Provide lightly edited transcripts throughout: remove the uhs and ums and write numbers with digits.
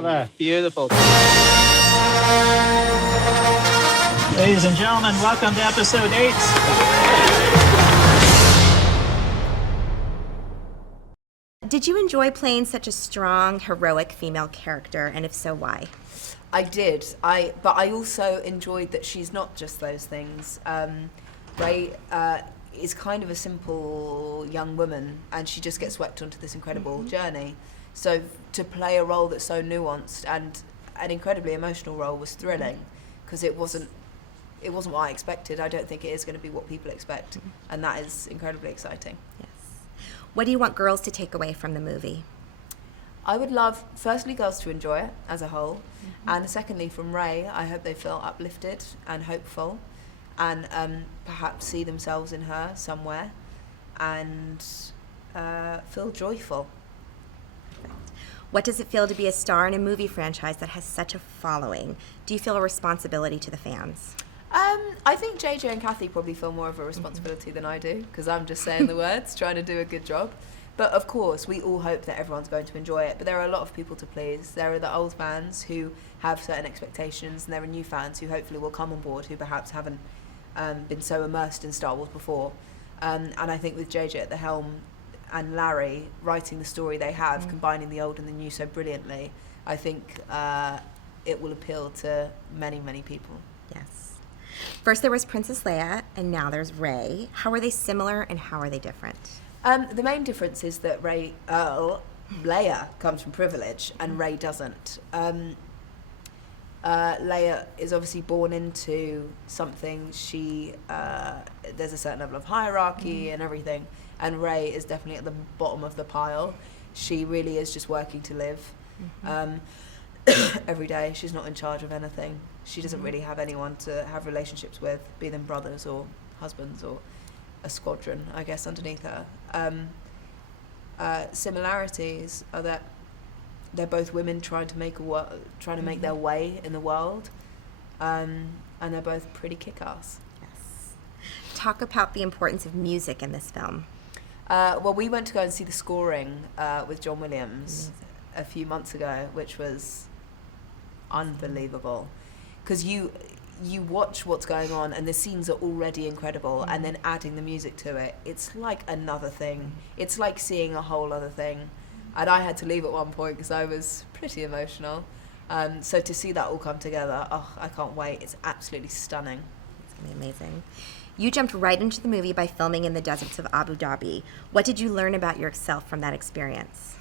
brother. Beautiful. Ladies and gentlemen, welcome to episode 8. Did you enjoy playing such a strong, heroic female character, and if so, why? I did. But I also enjoyed that she's not just those things. Ray is kind of a simple young woman, and she just gets swept onto this incredible journey. So to play a role that's so nuanced and an incredibly emotional role was thrilling, because it wasn't what I expected. I don't think it is going to be what people expect, and that is incredibly exciting. Yes. What do you want girls to take away from the movie? I would love, firstly, girls to enjoy it as a whole, and secondly, from Ray, I hope they feel uplifted and hopeful, and perhaps see themselves in her somewhere, and feel joyful. What does it feel to be a star in a movie franchise that has such a following? Do you feel a responsibility to the fans? I think JJ and Kathy probably feel more of a responsibility than I do, because I'm just saying the words, trying to do a good job. But of course, we all hope that everyone's going to enjoy it. But there are a lot of people to please. There are the old fans who have certain expectations, and there are new fans who hopefully will come on board who perhaps haven't been so immersed in Star Wars before. And I think with JJ at the helm and Larry writing the story they have, combining the old and the new so brilliantly, I think it will appeal to many, many people. Yes. First there was Princess Leia, and now there's Rey. How are they similar, and how are they different? The main difference is that Leia comes from privilege, and Rey doesn't. Leia is obviously born into something. There's a certain level of hierarchy and everything, and Rey is definitely at the bottom of the pile. She really is just working to live. Every day. She's not in charge of anything. She doesn't really have anyone to have relationships with, be them brothers or husbands or a squadron, I guess, underneath her. Similarities are that they're both women trying to make their way in the world, and they're both pretty kick-ass. Yes. Talk about the importance of music in this film. Well, we went to go and see the scoring with John Williams a few months ago, which was unbelievable, because you watch what's going on and the scenes are already incredible, and then adding the music to it, it's like another thing. It's like seeing a whole other thing, and I had to leave at one point because I was pretty emotional. So to see that all come together, I can't wait. It's absolutely stunning. It's going to be amazing. You jumped right into the movie by filming in the deserts of Abu Dhabi. What did you learn about yourself from that experience?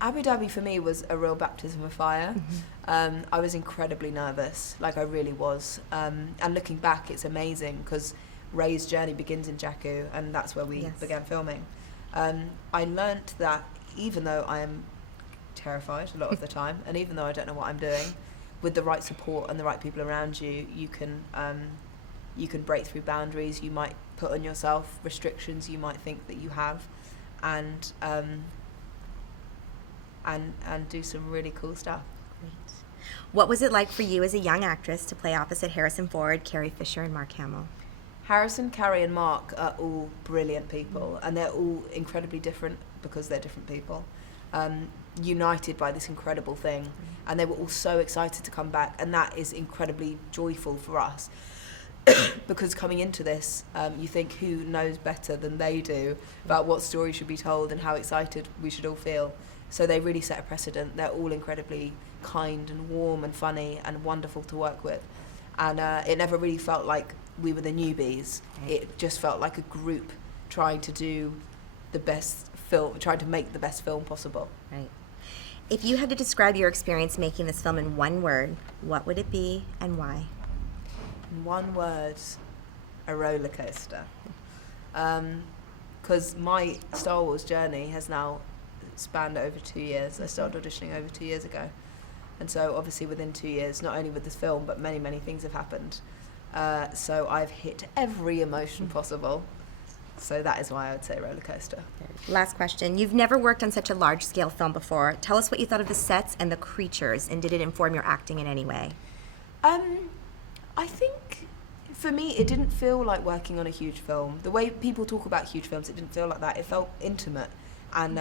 Abu Dhabi for me was a real baptism of fire. I was incredibly nervous, like I really was. And looking back, it's amazing because Rey's journey begins in Jakku, and that's where we began filming. I learnt that even though I am terrified a lot of the time, and even though I don't know what I'm doing, with the right support and the right people around you, you can break through boundaries. You might put on yourself restrictions you might think that you have, and do some really cool stuff. Great. What was it like for you as a young actress to play opposite Harrison Ford, Carrie Fisher, and Mark Hamill? Harrison, Carrie, and Mark are all brilliant people, and they're all incredibly different because they're different people, united by this incredible thing. And they were all so excited to come back, and that is incredibly joyful for us. Because coming into this, you think, who knows better than they do about what story should be told and how excited we should all feel. So they really set a precedent. They're all incredibly kind and warm and funny and wonderful to work with. And it never really felt like we were the newbies. It just felt like a group trying to do the best film, trying to make the best film possible. Right. If you had to describe your experience making this film in one word, what would it be and why? In one word, a roller coaster. Because my Star Wars journey has now spanned over 2 years. I started auditioning over 2 years ago. And so obviously within 2 years, not only with this film, but many, many things have happened. So I've hit every emotion possible. So that is why I would say roller coaster. Last question. You've never worked on such a large-scale film before. Tell us what you thought of the sets and the creatures, and did it inform your acting in any way? I think for me, it didn't feel like working on a huge film. The way people talk about huge films, it didn't feel like that. It felt intimate and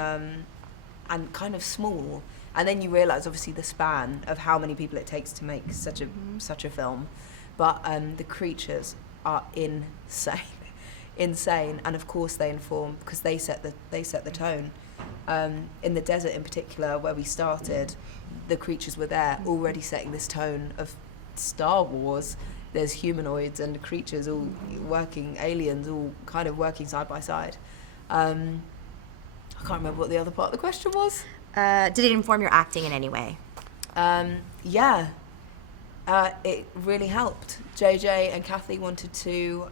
kind of small. And then you realise, obviously, the span of how many people it takes to make such a film. But the creatures are insane, insane, and of course they inform, because they set the tone. In the desert, in particular, where we started, the creatures were there already setting this tone of Star Wars. There's humanoids and creatures all working, aliens all kind of working side by side. I can't remember what the other part of the question was. Did it inform your acting in any way? Yeah, it really helped. JJ and Kathy wanted to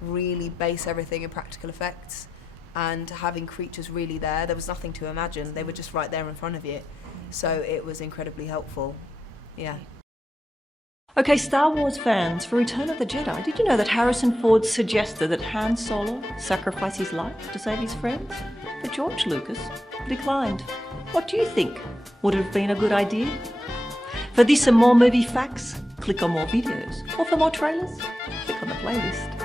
really base everything in practical effects, and having creatures really there was nothing to imagine. They were just right there in front of you. So it was incredibly helpful. Yeah. Okay, Star Wars fans, for Return of the Jedi, did you know that Harrison Ford suggested that Han Solo sacrifice his life to save his friends? But George Lucas declined. What do you think? Would it have been a good idea? For this and more movie facts, click on more videos. Or for more trailers, click on the playlist.